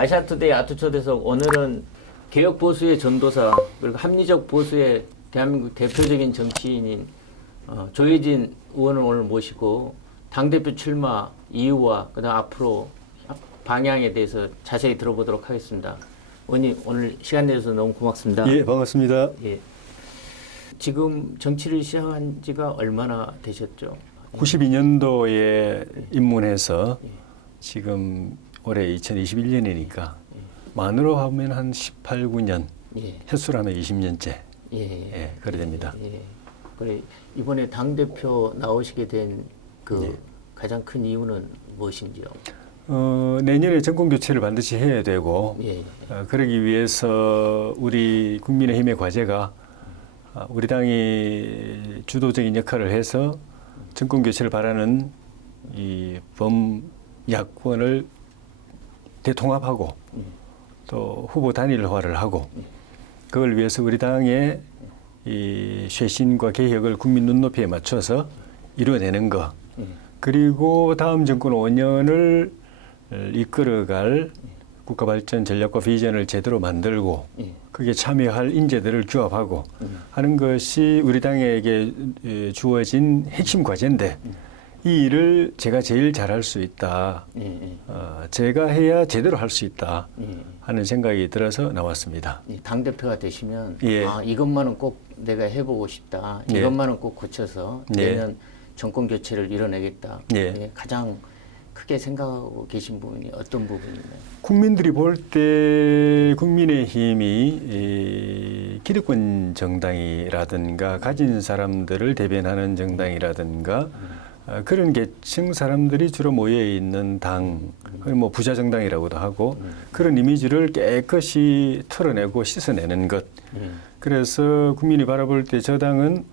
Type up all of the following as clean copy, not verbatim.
아시아투데이 아투초대에서 오늘은 개혁 보수의 전도사 그리고 합리적 보수의 대한민국 대표적인 정치인인 조혜진 의원을 오늘 모시고 당대표 출마 이유와 그다음 앞으로 방향에 대해서 자세히 들어보도록 하겠습니다. 의원님 오늘 시간 내주셔서 너무 고맙습니다. 예, 반갑습니다. 예. 지금 정치를 시작한 지가 얼마나 되셨죠? 92년도에 입문해서 지금 올해 2021년이니까 만으로 하면 한 18, 9년, 횟수로 하면 20년째 그래 됩니다. 그래 이번에 당 대표 나오시게 된 그 가장 큰 이유는 무엇인지요? 내년에 정권 교체를 반드시 해야 되고 그러기 위해서 우리 국민의힘의 과제가 우리 당이 주도적인 역할을 해서 정권 교체를 바라는 이 범야권을 대통합하고 또 후보 단일화를 하고 그걸 위해서 우리 당의 이 쇄신과 개혁을 국민 눈높이에 맞춰서 이루어내는 것 그리고 다음 정권 5년을 이끌어갈 국가발전 전략과 비전을 제대로 만들고 거기에 참여할 인재들을 규합하고 하는 것이 우리 당에게 주어진 핵심 과제인데 이 일을 제가 제일 잘할 수 있다. 제가 해야 제대로 할 수 있다 하는 생각이 들어서 나왔습니다. 당대표가 되시면 이것만은 꼭 내가 해보고 싶다. 이것만은 꼭 고쳐서 내년 정권 교체를 이뤄내겠다. 가장 크게 생각하고 계신 부분이 어떤 부분이나요? 국민들이 볼 때 국민의힘이 기득권 정당이라든가 가진 사람들을 대변하는 정당이라든가 그런 계층 사람들이 주로 모여 있는 당, 뭐 부자 정당이라고도 하고 그런 이미지를 깨끗이 털어내고 씻어내는 것. 그래서 국민이 바라볼 때 저 당은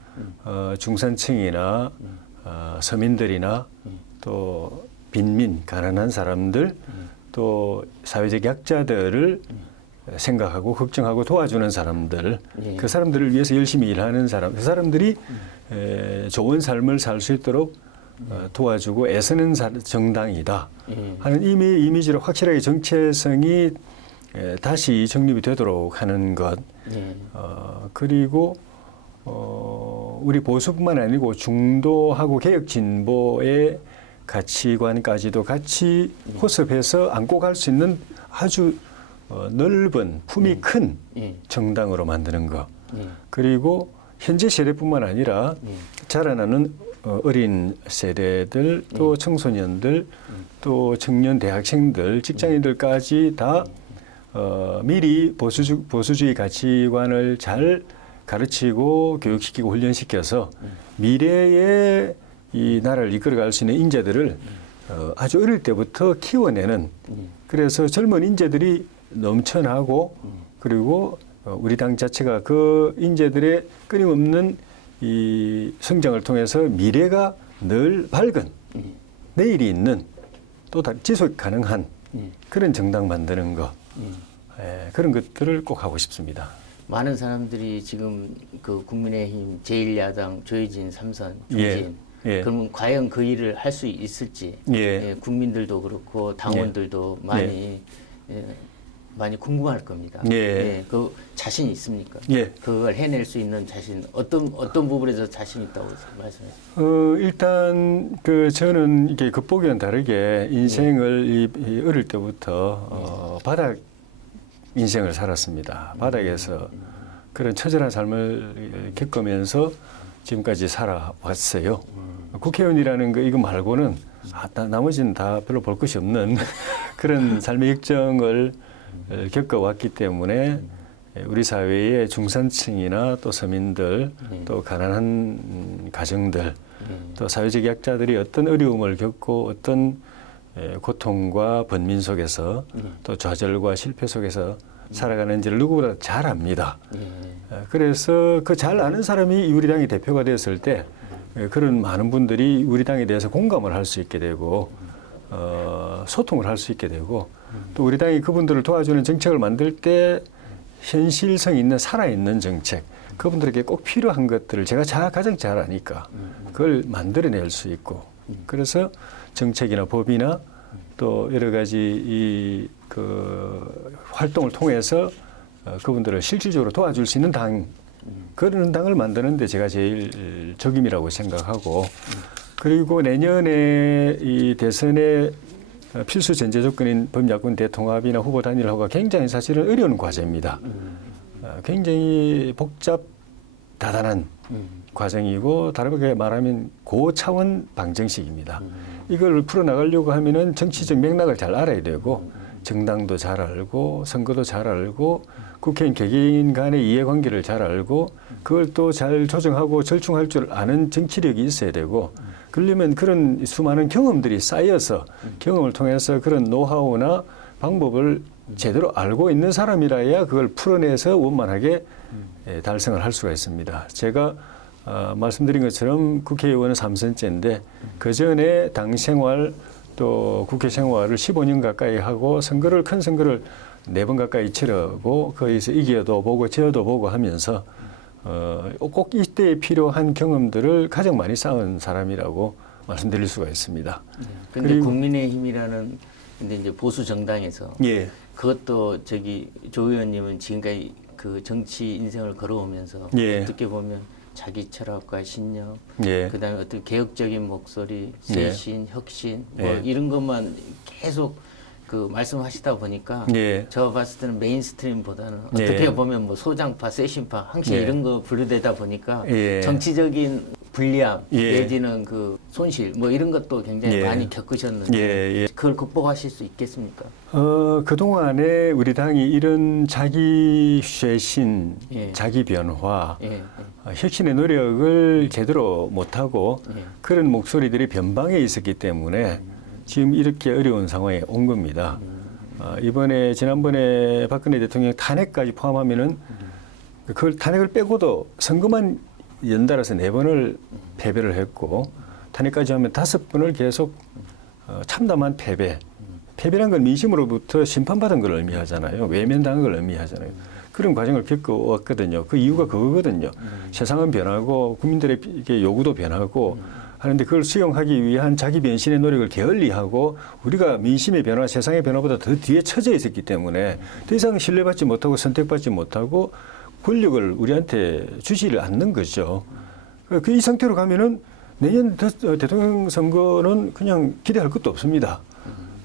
중산층이나 서민들이나 또 빈민, 가난한 사람들, 또 사회적 약자들을 생각하고 걱정하고 도와주는 사람들, 그 사람들을 위해서 열심히 일하는 사람, 그 사람들이 좋은 삶을 살 수 있도록 도와주고 애쓰는 정당이다 하는 이미지로 확실하게 정체성이 다시 정립이 되도록 하는 것. 그리고 우리 보수뿐만 아니고 중도하고 개혁 진보의 가치관까지도 같이 호섭해서 안고 갈 수 있는 아주 넓은 품이 큰 정당으로 만드는 것. 그리고 현재 세대뿐만 아니라 자라나는 어린 세대들 또 청소년들 또 청년 대학생들 직장인들까지 다 미리 보수주의 가치관을 잘 가르치고 교육시키고 훈련시켜서 미래에 이 나라를 이끌어갈 수 있는 인재들을 아주 어릴 때부터 키워내는 그래서 젊은 인재들이 넘쳐나고 그리고 우리 당 자체가 그 인재들의 끊임없는 이 성장을 통해서 미래가 늘 밝은 내일이 있는 또 지속 가능한 그런 정당 만드는 것 그런 것들을 꼭 하고 싶습니다. 많은 사람들이 지금 그 국민의힘 제1야당 조혜진 3선 중진 그러면 과연 그 일을 할 수 있을지 국민들도 그렇고 당원들도 많이 궁금할 겁니다. 그 자신 있습니까? 그걸 해낼 수 있는 자신 어떤 부분에서 자신 있다고 말씀하세요? 일단 저는 이게 겉보기와는 다르게 인생을 어릴 때부터 바닥 인생을 살았습니다. 바닥에서 그런 처절한 삶을 겪으면서 지금까지 살아왔어요. 국회의원이라는 거 이거 말고는 나머지는 다 별로 볼 것이 없는 그런 삶의 역정을 겪어왔기 때문에 우리 사회의 중산층이나 또 서민들 또 가난한 가정들 또 사회적 약자들이 어떤 어려움을 겪고 어떤 고통과 번민 속에서 또 좌절과 실패 속에서 살아가는지를 누구보다 잘 압니다. 그래서 그 잘 아는 사람이 우리 당의 대표가 되었을 때 그런 많은 분들이 우리 당에 대해서 공감을 할 수 있게 되고 소통을 할 수 있게 되고 또 우리 당이 그분들을 도와주는 정책을 만들 때 현실성 있는 살아있는 정책 그분들에게 꼭 필요한 것들을 제가 가장 잘 아니까 그걸 만들어낼 수 있고 그래서 정책이나 법이나 또 여러 가지 활동을 통해서 그분들을 실질적으로 도와줄 수 있는 당, 그런 당을 만드는 데 제가 제일 적임이라고 생각하고, 그리고 내년에 이 대선의 필수 전제 조건인 범야권 대통합이나 후보 단일화가 굉장히 사실은 어려운 과제입니다. 굉장히 복잡 다단한 과정이고, 다르게 말하면 고차원 방정식입니다. 이걸 풀어나가려고 하면은 정치적 맥락을 잘 알아야 되고, 정당도 잘 알고, 선거도 잘 알고, 국회의원 개개인 간의 이해관계를 잘 알고, 그걸 또 잘 조정하고 절충할 줄 아는 정치력이 있어야 되고, 그러려면 그런 수많은 경험들이 쌓여서 경험을 통해서 그런 노하우나 방법을 제대로 알고 있는 사람이라야 그걸 풀어내서 원만하게 달성을 할 수가 있습니다. 제가 말씀드린 것처럼 국회의원은 3선째인데 그전에 당 생활 또 국회 생활을 15년 가까이 하고 큰 선거를 4번 가까이 치르고 거기서 이겨도 보고 져도 보고 하면서 꼭 이때에 필요한 경험들을 가장 많이 쌓은 사람이라고 말씀드릴 수가 있습니다. 그런데 국민의힘이라는 근데 이제 보수 정당에서 예. 그것도 조 의원님은 지금까지 그 정치 인생을 걸어오면서 예. 어떻게 보면 자기 철학과 신념, 예. 그다음에 어떤 개혁적인 목소리, 쇄신, 혁신 뭐 예. 이런 것만 계속 그 말씀하시다 보니까 예. 저 봤을 때는 메인스트림보다는 예. 어떻게 보면 뭐 소장파, 쇄신파 항상 예. 이런 거 분류되다 보니까 예. 정치적인 불리함 예. 내지는 그 손실 뭐 이런 것도 굉장히 예. 많이 겪으셨는데 예. 그걸 극복하실 수 있겠습니까? 그동안에 우리 당이 이런 자기 쇄신, 예. 자기 변화, 예. 혁신의 노력을 제대로 못하고 예. 그런 목소리들이 변방에 있었기 때문에 지금 이렇게 어려운 상황에 온 겁니다. 지난번에 박근혜 대통령 탄핵까지 포함하면은 그걸 탄핵을 빼고도 선거만 연달아서 4번을 패배를 했고 탄핵까지 하면 5번을 계속 참담한 패배. 패배란 건 민심으로부터 심판받은 걸 의미하잖아요. 외면당한 걸 의미하잖아요. 그런 과정을 겪어왔거든요. 그 이유가 그거거든요. 세상은 변하고 국민들의 요구도 변하고 하는데 그걸 수용하기 위한 자기 변신의 노력을 게을리하고 우리가 민심의 변화, 세상의 변화보다 더 뒤에 처져 있었기 때문에 더 이상 신뢰받지 못하고 선택받지 못하고 권력을 우리한테 주지를 않는 거죠. 이 상태로 가면은 내년 대통령 선거는 그냥 기대할 것도 없습니다.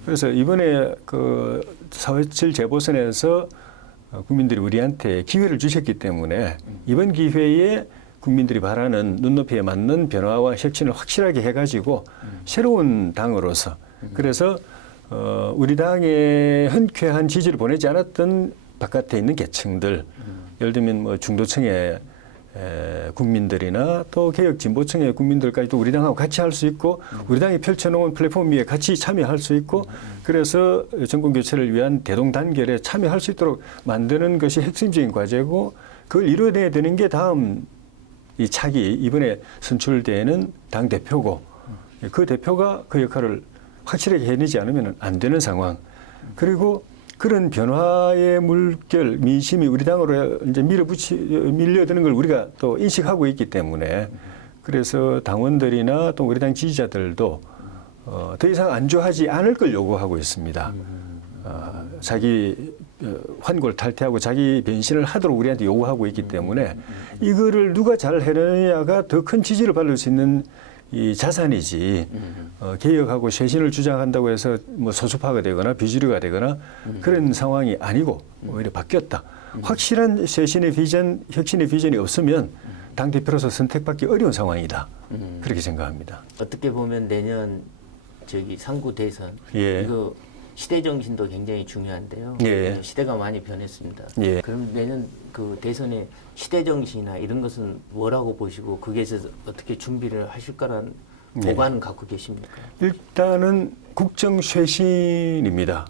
그래서 이번에 그 4.27 재보선에서 국민들이 우리한테 기회를 주셨기 때문에 이번 기회에 국민들이 바라는 눈높이에 맞는 변화와 혁신을 확실하게 해가지고 새로운 당으로서 그래서 우리 당에 흔쾌한 지지를 보내지 않았던 바깥에 있는 계층들 예를 들면 뭐 중도층의 국민들이나 또 개혁 진보층의 국민들까지도 우리 당하고 같이 할 수 있고 우리 당이 펼쳐놓은 플랫폼 위에 같이 참여할 수 있고 그래서 정권 교체를 위한 대동단결에 참여할 수 있도록 만드는 것이 핵심적인 과제고 그걸 이뤄내야 되는 게 다음 이 차기 이번에 선출되는 당 대표고 그 대표가 그 역할을 확실하게 해내지 않으면 안 되는 상황. 그리고 그런 변화의 물결, 민심이 우리 당으로 이제 밀려드는 걸 우리가 또 인식하고 있기 때문에 그래서 당원들이나 또 우리 당 지지자들도 더 이상 안주하지 않을 걸 요구하고 있습니다. 자기 환골 탈퇴하고 자기 변신을 하도록 우리한테 요구하고 있기 때문에 이거를 누가 잘 해내느냐가 더 큰 지지를 받을 수 있는 이 자산이지 개혁하고 쇄신을 주장한다고 해서 뭐 소수파가 되거나 비주류가 되거나 그런 상황이 아니고 오히려 바뀌었다. 확실한 쇄신의 비전, 혁신의 비전이 없으면 당대표로서 선택받기 어려운 상황이다. 그렇게 생각합니다. 어떻게 보면 내년 상구 대선 예. 이거 시대 정신도 굉장히 중요한데요. 예. 시대가 많이 변했습니다. 예. 그럼 내년 그 대선의 시대 정신이나 이런 것은 뭐라고 보시고 거기에 서 어떻게 준비를 하실 거란 보관은 갖고 계십니까? 일단은 국정 쇄신입니다.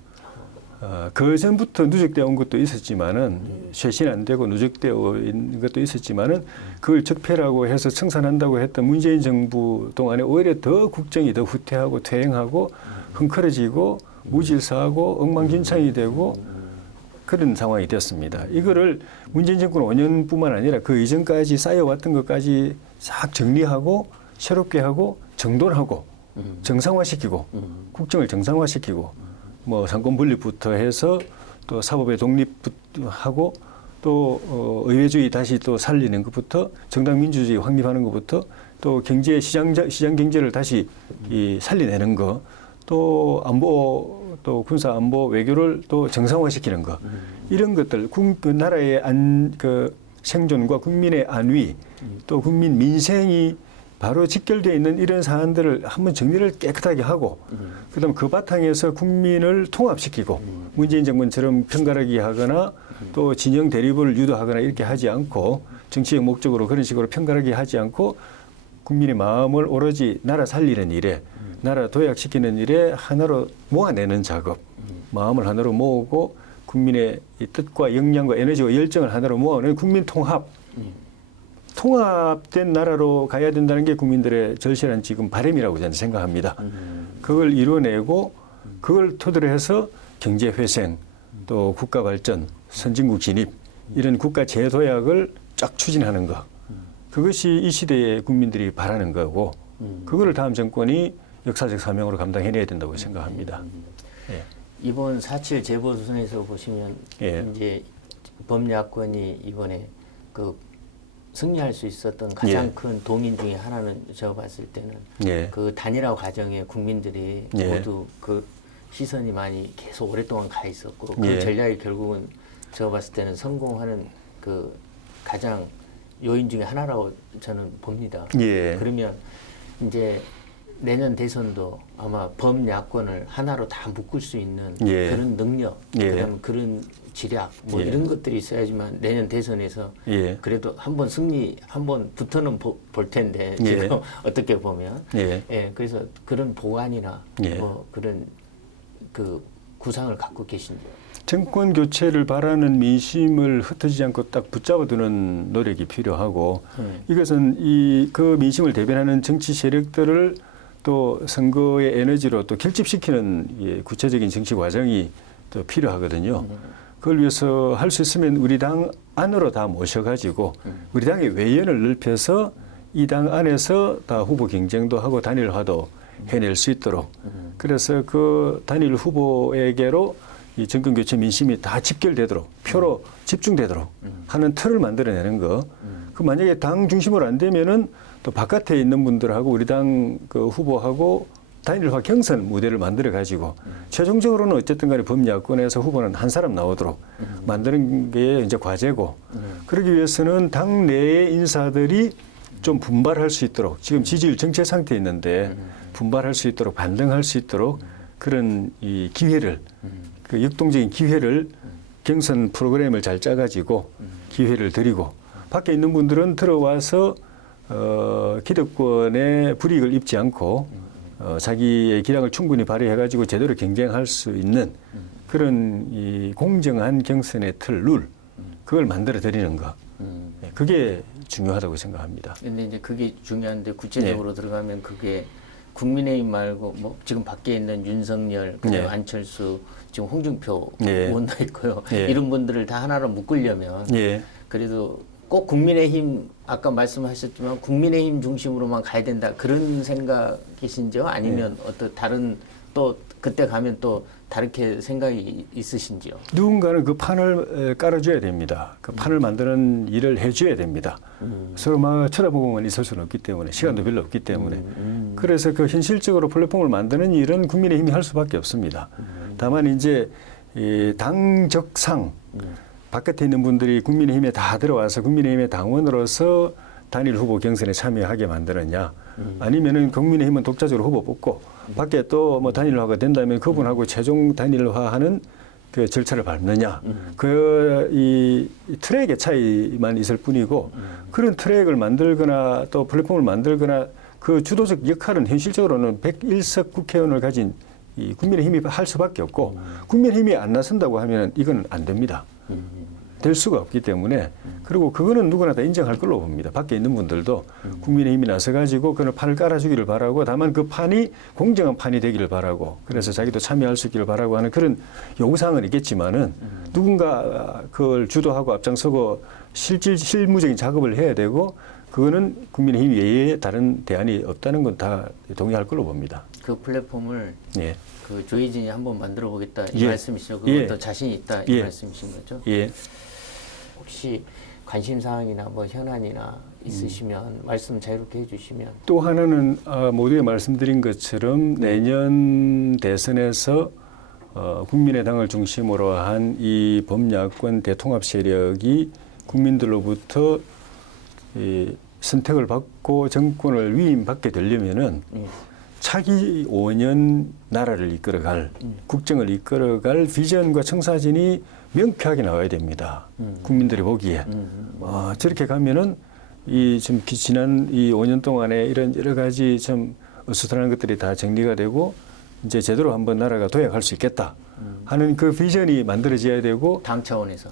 그 전부터 누적되어 온 것도 있었지만은 쇄신 안 되고 누적되어 있는 것도 있었지만은 그걸 적폐라고 해서 청산한다고 했던 문재인 정부 동안에 오히려 더 국정이 더 후퇴하고 퇴행하고 흥커러지고 무질서하고 엉망진창이 되고 그런 상황이 됐습니다. 이거를 문재인 정권 5년뿐만 아니라 그 이전까지 쌓여왔던 것까지 싹 정리하고 새롭게 하고 정돈하고 정상화시키고 국정을 정상화시키고 뭐 상권 분립부터 해서 또 사법의 독립하고 또 의회주의 다시 또 살리는 것부터 정당 민주주의 확립하는 것부터 또 경제 시장 경제를 다시 살리내는 거, 또 안보 또 군사 안보 외교를 또 정상화시키는 거, 이런 것들 그 나라의 그 생존과 국민의 안위 또 국민 민생이 바로 직결되어 있는 이런 사안들을 한번 정리를 깨끗하게 하고 그다음 그 바탕에서 국민을 통합시키고 문재인 정권처럼 편가르기 하거나 또 진영 대립을 유도하거나 이렇게 하지 않고 정치적 목적으로 그런 식으로 편가르기 하지 않고 국민의 마음을 오로지 나라 살리는 일에 나라 도약시키는 일에 하나로 모아내는 작업, 마음을 하나로 모으고 국민의 이 뜻과 역량과 에너지와 열정을 하나로 모아내는 국민 통합, 통합된 나라로 가야 된다는 게 국민들의 절실한 지금 바람이라고 저는 생각합니다. 그걸 이뤄내고 그걸 토대로 해서 경제 회생, 또 국가 발전, 선진국 진입 이런 국가 재도약을 쫙 추진하는 것. 그것이 이 시대의 국민들이 바라는 거고 그거를 다음 정권이 역사적 사명으로 감당해내야 된다고 생각합니다. 예. 이번 4.7 재보선에서 보시면 예. 이제 범야권이 이번에 그 승리할 수 있었던 가장 예. 큰 동인 중에 하나는 제가 봤을 때는 예. 그 단일화 과정에 국민들이 예. 모두 그 시선이 많이 계속 오랫동안 가 있었고 그 예. 전략이 결국은 제가 봤을 때는 성공하는 그 가장 요인 중에 하나라고 저는 봅니다. 예. 그러면 이제 내년 대선도 아마 범야권을 하나로 다 묶을 수 있는 예. 그런 능력, 예. 그다음 그런 지략 뭐 예. 이런 것들이 있어야지만 내년 대선에서 예. 그래도 한번 승리 한번부터는 볼 텐데 예. 지금 어떻게 보면 예. 예, 그래서 그런 보완이나 예. 뭐 그런 그 구상을 갖고 계신지요? 정권 교체를 바라는 민심을 흩어지지 않고 딱 붙잡아두는 노력이 필요하고 이것은 그 민심을 대변하는 정치 세력들을 또 선거의 에너지로 또 결집시키는 구체적인 정치 과정이 또 필요하거든요. 그걸 위해서 할 수 있으면 우리 당 안으로 다 모셔가지고 우리 당의 외연을 넓혀서 이 당 안에서 다 후보 경쟁도 하고 단일화도 해낼 수 있도록 그래서 그 단일 후보에게로 이 정권 교체 민심이 다 집결되도록 표로 집중되도록 하는 틀을 만들어내는 거. 그 만약에 당 중심으로 안 되면은 또 바깥에 있는 분들하고 우리 당 그 후보하고 단일화 경선 무대를 만들어 가지고 최종적으로는 어쨌든 간에 범야권에서 후보는 한 사람 나오도록 만드는 게 이제 과제고 그러기 위해서는 당 내의 인사들이 좀 분발할 수 있도록 지금 지지율 정체 상태에 있는데 분발할 수 있도록 반등할 수 있도록 그런 이 기회를 그 역동적인 기회를 경선 프로그램을 잘 짜가지고 기회를 드리고 밖에 있는 분들은 들어와서 기득권의 불이익을 입지 않고 자기의 기량을 충분히 발휘해가지고 제대로 경쟁할 수 있는 그런 이 공정한 경선의 틀, 룰 그걸 만들어 드리는 거 그게 중요하다고 생각합니다. 근데 이제 그게 중요한데 구체적으로 들어가면 그게 국민의힘 말고 뭐 지금 밖에 있는 윤석열, 그다음에 안철수, 지금 홍준표 의원도 있고요. 이런 분들을 다 하나로 묶으려면 그래도 꼭 국민의힘 아까 말씀하셨지만 국민의힘 중심으로만 가야 된다 그런 생각이신지요? 아니면 어떤 다른 또 그때 가면 또 다르게 생각이 있으신지요? 누군가는 그 판을 깔아줘야 됩니다. 그 판을 만드는 일을 해줘야 됩니다. 서로 막 쳐다보고만 있을 수는 없기 때문에 시간도 별로 없기 때문에 그래서 그 현실적으로 플랫폼을 만드는 일은 국민의힘이 할 수밖에 없습니다. 다만 이제 이 당적상 바깥에 있는 분들이 국민의힘에 다 들어와서 국민의힘의 당원으로서 단일 후보 경선에 참여하게 만드느냐 아니면은 국민의힘은 독자적으로 후보 뽑고 밖에 또 뭐 단일화가 된다면 그분하고 최종 단일화하는 그 절차를 밟느냐 그 이 트랙의 차이만 있을 뿐이고 그런 트랙을 만들거나 또 플랫폼을 만들거나 그 주도적 역할은 현실적으로는 101석 국회의원을 가진 이 국민의힘이 할 수밖에 없고 국민의힘이 안 나선다고 하면 이건 안 됩니다. 될 수가 없기 때문에 그리고 그거는 누구나 다 인정할 걸로 봅니다. 밖에 있는 분들도 국민의힘이 나서가지고 그런 판을 깔아주기를 바라고 다만 그 판이 공정한 판이 되기를 바라고 그래서 자기도 참여할 수 있기를 바라고 하는 그런 요구사항은 있겠지만은 누군가 그걸 주도하고 앞장서고 실무적인 작업을 해야 되고 그거는 국민의힘 외에 다른 대안이 없다는 건 다 동의할 걸로 봅니다. 그 플랫폼을 예. 그 조혜진이 한번 만들어 보겠다 이 예. 말씀이시죠? 그것도 예. 자신이 있다 이 예. 말씀이신 거죠? 예. 혹시 관심 사항이나 뭐 현안이나 있으시면 말씀 자유롭게 해주시면. 또 하나는 모두에 말씀드린 것처럼 내년 대선에서 국민의당을 중심으로 한 이 범야권 대통합 세력이 국민들로부터 이 선택을 받고 정권을 위임받게 되려면은 예. 차기 5년 나라를 이끌어갈 국정을 이끌어갈 비전과 청사진이 명쾌하게 나와야 됩니다. 국민들이 보기에 저렇게 가면은 이 좀 지난 이 5년 동안에 이런 여러 가지 좀 어수선한 것들이 다 정리가 되고 이제 제대로 한번 나라가 도약할 수 있겠다 하는 그 비전이 만들어져야 되고 당 차원에서.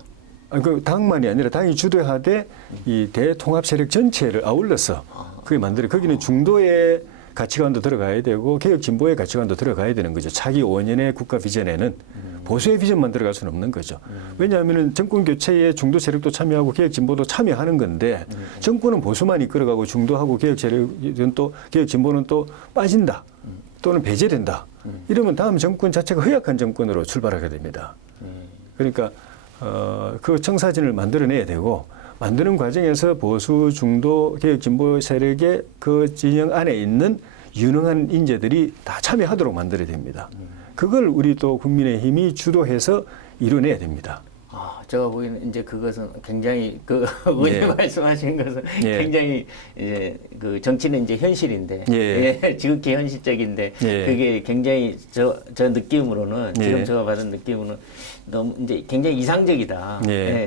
그 당만이 아니라 당이 주도하되 이 대통합 세력 전체를 아울러서 그게 만들어 거기는 중도의 가치관도 들어가야 되고 개혁 진보의 가치관도 들어가야 되는 거죠. 차기 5년의 국가 비전에는 보수의 비전만 들어갈 수는 없는 거죠. 왜냐하면 정권 교체에 중도 세력도 참여하고 개혁 진보도 참여하는 건데 정권은 보수만 이끌어가고 중도하고 개혁 세력은 또 개혁 진보는 또 빠진다 또는 배제된다. 이러면 다음 정권 자체가 허약한 정권으로 출발하게 됩니다. 그러니까 그 청사진을 만들어내야 되고 만드는 과정에서 보수 중도 개혁 진보 세력의 그 진영 안에 있는 유능한 인재들이 다 참여하도록 만들어야 됩니다. 그걸 우리 또 국민의힘이 주도해서 이뤄내야 됩니다. 제가 보기에는 이제 그것은 굉장히 그 의원님 말씀하신 것은 굉장히 이제 그 정치는 이제 현실인데 지극히 현실적인데 그게 굉장히 저 느낌으로는 지금 제가 받은 느낌으로는 너무 이제 굉장히 이상적이다.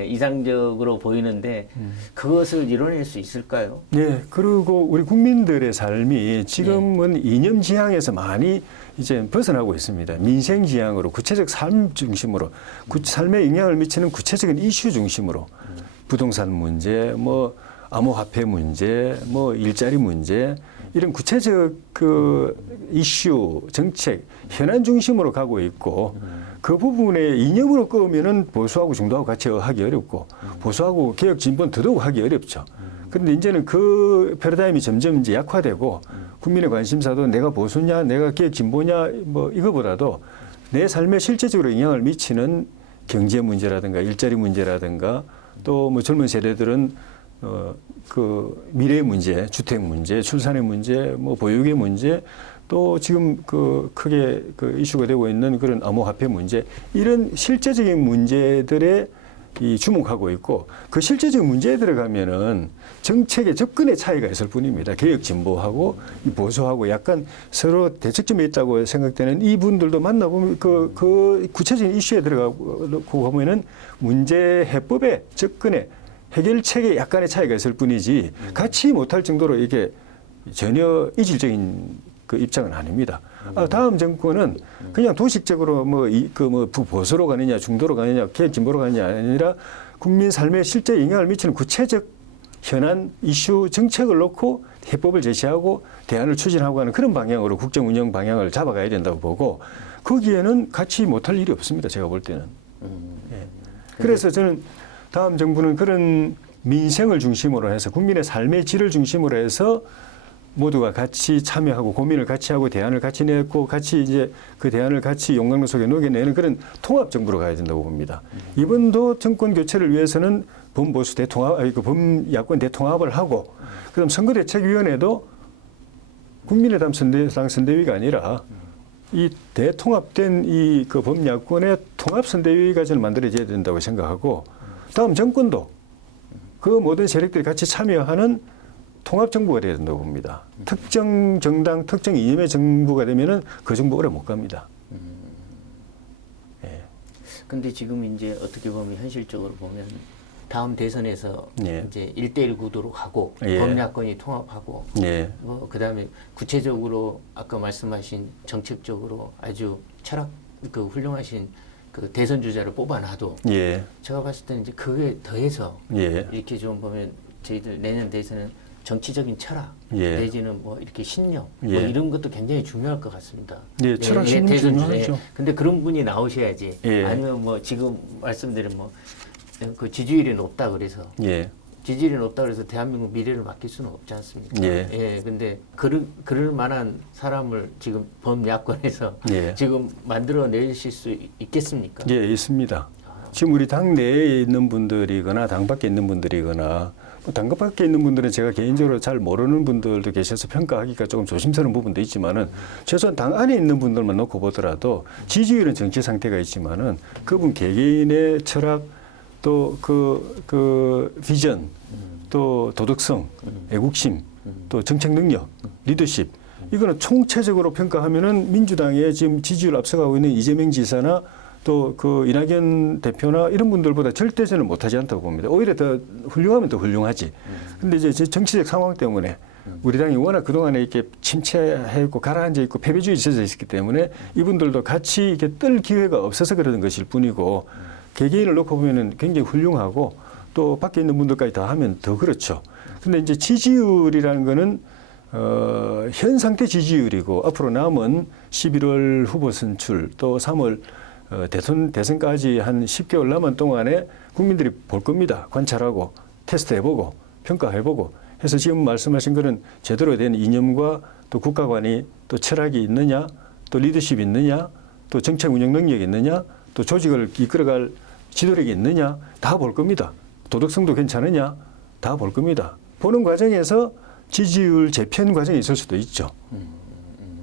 이상적으로 보이는데 그것을 이뤄낼 수 있을까요? 네. 그리고 우리 국민들의 삶이 지금은 이념 지향에서 많이 이제 벗어나고 있습니다. 민생 지향으로 구체적 삶 중심으로 삶에 영향을 미치는 구체적인 이슈 중심으로 부동산 문제, 뭐 암호화폐 문제, 뭐 일자리 문제 이런 구체적 그 이슈 정책 현안 중심으로 가고 있고 그 부분에 이념으로 끄면은 보수하고 중도하고 같이 하기 어렵고 보수하고 개혁 진보는 더더욱 하기 어렵죠. 그런데 이제는 그 패러다임이 점점 이제 약화되고 국민의 관심사도 내가 보수냐, 내가 개혁 진보냐, 뭐 이거보다도 내 삶에 실제적으로 영향을 미치는 경제 문제라든가 일자리 문제라든가 또 뭐 젊은 세대들은 그 미래 문제, 주택 문제, 출산의 문제, 뭐 보육의 문제, 또 지금 그 크게 그 이슈가 되고 있는 그런 암호화폐 문제 이런 실제적인 문제들에 이 주목하고 있고 그 실제적인 문제에 들어가면은 정책의 접근의 차이가 있을 뿐입니다. 개혁 진보하고 이 보수하고 약간 서로 대척점에 있다고 생각되는 이분들도 만나보면 그 구체적인 이슈에 들어가고 보면은 문제 해법의 접근에 해결책에 약간의 차이가 있을 뿐이지 같이 못할 정도로 이게 전혀 이질적인 그 입장은 아닙니다. 다음 정권은 그냥 도식적으로 뭐 보수로 가느냐 중도로 가느냐 개혁 진보로 가느냐 아니라 국민 삶에 실제 영향을 미치는 구체적 현안 이슈 정책을 놓고 해법을 제시하고 대안을 추진하고 하는 그런 방향으로 국정 운영 방향을 잡아가야 된다고 보고 거기에는 같이 못할 일이 없습니다. 제가 볼 때는. 그래서 저는 다음 정부는 그런 민생을 중심으로 해서 국민의 삶의 질을 중심으로 해서 모두가 같이 참여하고 고민을 같이 하고 대안을 같이 내고 같이 이제 그 대안을 같이 용광로 속에 녹여내는 그런 통합 정부로 가야 된다고 봅니다. 이번도 정권 교체를 위해서는 범보수 대통합, 범야권 대통합을 하고 그럼 선거대책위원회도 국민의당 선대위가 아니라 이 대통합된 이 그 범야권의 통합선대위가 저는 만들어져야 된다고 생각하고 다음 정권도 그 모든 세력들이 같이 참여하는 통합정부가 돼야 된다고 봅니다. 특정 정당, 특정 이념의 정부가 되면은 그 정부 오래 못 갑니다. 근데 지금 이제 어떻게 보면 현실적으로 보면 다음 대선에서 이제 1대1 구도로 가고 범야권이 통합하고 뭐 그다음에 구체적으로 아까 말씀하신 정책적으로 아주 철학 그 훌륭하신 그 대선 주자를 뽑아놔도 제가 봤을 때는 이제 그게 더해서 이렇게 좀 보면 저희들 내년 대선은 정치적인 철학 내지는 뭐 이렇게 신념 뭐 이런 것도 굉장히 중요할 것 같습니다. 철학 신념 중요하죠. 근데 그런 분이 나오셔야지 아니면 뭐 지금 말씀드린 뭐 그 지지율이 높다 그래서 지지율이 높다고 해서 대한민국 미래를 맡길 수는 없지 않습니까? 예. 근데 그럴 만한 사람을 지금 범야권에서 예. 지금 만들어내실 수 있겠습니까? 예, 있습니다. 지금 우리 당 내에 있는 분들이거나 당 밖에 있는 분들이거나 당 밖에 있는 분들은 제가 개인적으로 잘 모르는 분들도 계셔서 평가하기가 조금 조심스러운 부분도 있지만은 최소한 당 안에 있는 분들만 놓고 보더라도 지지율은 정치 상태가 있지만은 그분 개개인의 철학 또 그 비전 또 도덕성, 애국심 또 정책 능력, 리더십 이거는 총체적으로 평가하면은 민주당의 지금 지지율 앞서가고 있는 이재명 지사나 또 그 이낙연 대표나 이런 분들보다 절대 저는 못하지 않다고 봅니다. 오히려 더 훌륭하면 더 훌륭하지. 근데 이제 정치적 상황 때문에 우리 당이 워낙 그동안에 이렇게 침체해 있고 가라앉아 있고 패배주의 젖어 있었기 때문에 이분들도 같이 이렇게 뜰 기회가 없어서 그러는 것일 뿐이고 개개인을 놓고 보면은 굉장히 훌륭하고 또 밖에 있는 분들까지 다 하면 더 그렇죠. 근데 이제 지지율이라는 거는 현 상태 지지율이고 앞으로 남은 11월 후보 선출 또 3월 대선까지 한 10개월 남은 동안에 국민들이 볼 겁니다. 관찰하고 테스트해보고 평가해보고 해서 지금 말씀하신 거는 제대로 된 이념과 또 국가관이 또 철학이 있느냐 또 리더십이 있느냐 또 정책 운영 능력이 있느냐 또 조직을 이끌어갈 지도력이 있느냐 다 볼 겁니다. 도덕성도 괜찮으냐 다 볼 겁니다. 보는 과정에서 지지율 재편 과정이 있을 수도 있죠.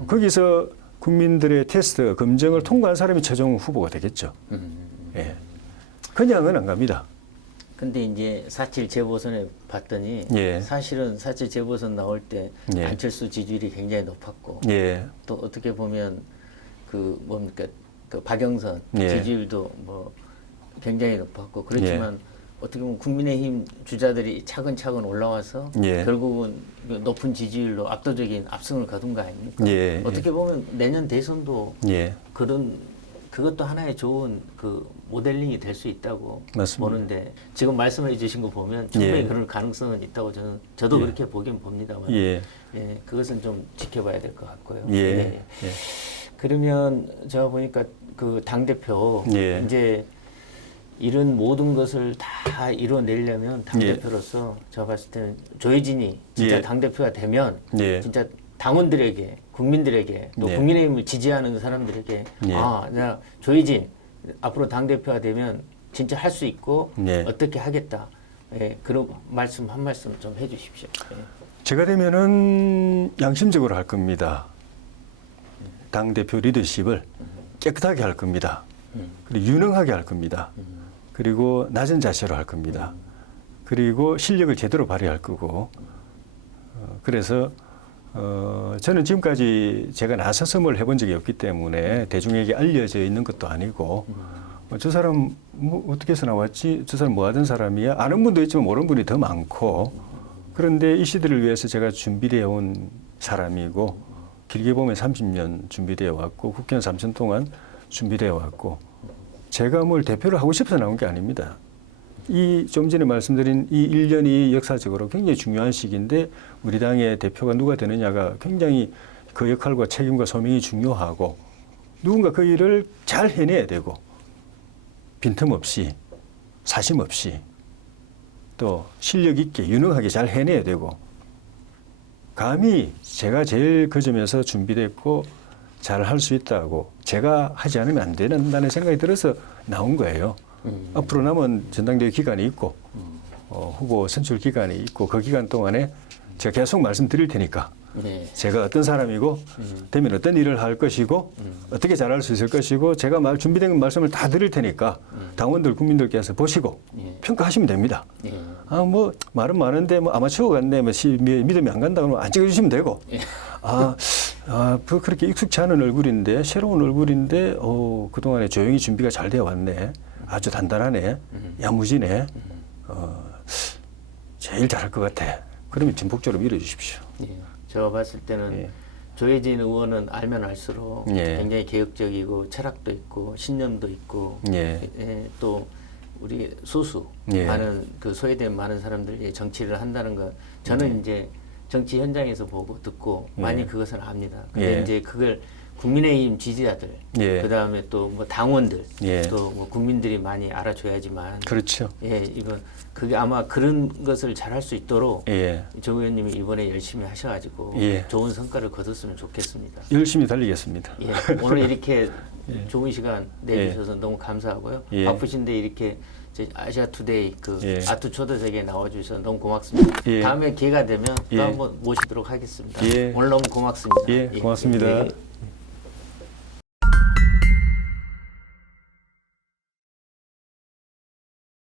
거기서 국민들의 테스트, 검증을 통과한 사람이 최종 후보가 되겠죠. 예. 그냥은 안 갑니다. 근데 이제 4.7 재보선에 봤더니 예. 사실은 4.7 재보선 나올 때 예. 안철수 지지율이 굉장히 높았고 예. 또 어떻게 보면 그 뭡니까 그 박영선 예. 지지율도 뭐 굉장히 높았고 그렇지만 어떻게 보면 국민의힘 주자들이 차근차근 올라와서 예. 결국은 그 높은 지지율로 압도적인 압승을 거둔 거 아닙니까? 예. 어떻게 보면 내년 대선도 예. 그것도 하나의 좋은 그 모델링이 될 수 있다고 맞습니다. 보는데 지금 말씀해 주신 거 보면 충분히 예. 그럴 가능성은 있다고 저도 예. 그렇게 보긴 봅니다만 예. 그것은 좀 지켜봐야 될 것 같고요. 예. 예. 예. 그러면 제가 보니까 그 당대표 예. 이제 이런 모든 것을 다 이뤄내려면 예. 당대표로서 제가 봤을 때는 조혜진이 진짜 예. 당대표가 되면 예. 진짜 당원들에게 국민들에게 또 예. 국민의힘을 지지하는 사람들에게 예. 나 조혜진 앞으로 당대표가 되면 진짜 할 수 있고 예. 어떻게 하겠다. 그런 말씀 한 말씀 좀 해주십시오. 제가 되면은 양심적으로 할 겁니다. 당 대표 리더십을 깨끗하게 할 겁니다. 그리고 유능하게 할 겁니다. 그리고 낮은 자세로 할 겁니다. 그리고 실력을 제대로 발휘할 거고. 그래서 저는 지금까지 제가 나서서 뭘 해본 적이 없기 때문에 대중에게 알려져 있는 것도 아니고 저 사람 뭐 어떻게 해서 나왔지? 저 사람 뭐 하던 사람이야? 아는 분도 있지만 모르는 분이 더 많고 그런데 이 시대를 위해서 제가 준비되어 온 사람이고 길게 보면 30년 준비되어 왔고 국회의원 3년 동안 준비되어 왔고 제가 뭘 대표를 하고 싶어서 나온 게 아닙니다. 이 좀 전에 말씀드린 이 1년이 역사적으로 굉장히 중요한 시기인데 우리 당의 대표가 누가 되느냐가 굉장히 그 역할과 책임과 소명이 중요하고 누군가 그 일을 잘 해내야 되고 빈틈없이 사심 없이 또 실력 있게 유능하게 잘 해내야 되고 감히 제가 제일 그 점에서 준비됐고 잘 할 수 있다고 제가 하지 않으면 안 된다는 생각이 들어서 나온 거예요. 앞으로 남은 전당대회 기간이 있고 후보 선출 기간이 있고 그 기간 동안에 제가 계속 말씀드릴 테니까 제가 어떤 사람이고 되면 어떤 일을 할 것이고 어떻게 잘할 수 있을 것이고 제가 준비된 말씀을 다 드릴 테니까 당원들 국민들께서 보시고 평가하시면 됩니다. 뭐 말은 많은데 뭐 아마추어 같네 뭐 믿음이 안 간다 그러면 안 찍어주시면 되고 그렇게 익숙치 않은 얼굴인데 새로운 얼굴인데 그동안에 조용히 준비가 잘 되어 왔네. 아주 단단하네. 야무지네. 제일 잘할 것 같아. 그러면 전폭적으로 밀어주십시오. 제가 봤을 때는 조혜진 의원은 알면 알수록 굉장히 개혁적이고 철학도 있고 신념도 있고 또 우리 소수 많은 그 소외된 많은 사람들이 정치를 한다는 거 저는 이제 정치 현장에서 보고 듣고 많이 그것을 압니다. 근데 이제 그걸 국민의힘 지지자들, 예. 그다음에 또 뭐 당원들, 예. 또 뭐 국민들이 많이 알아줘야지만 그렇죠. 예, 이건 그게 아마 그런 것을 잘할 수 있도록 예. 조 의원님이 이번에 열심히 하셔가지고 예. 좋은 성과를 거뒀으면 좋겠습니다. 열심히 달리겠습니다. 예, 오늘 이렇게 예. 좋은 시간 내주셔서 너무 감사하고요. 예. 바쁘신데 이렇게 아시아 투데이 그 예. 아트 초대석에 나와주셔서 너무 고맙습니다. 예. 다음에 기회가 되면 또 예. 한번 모시도록 하겠습니다. 예. 오늘 너무 고맙습니다. 예, 고맙습니다. 예.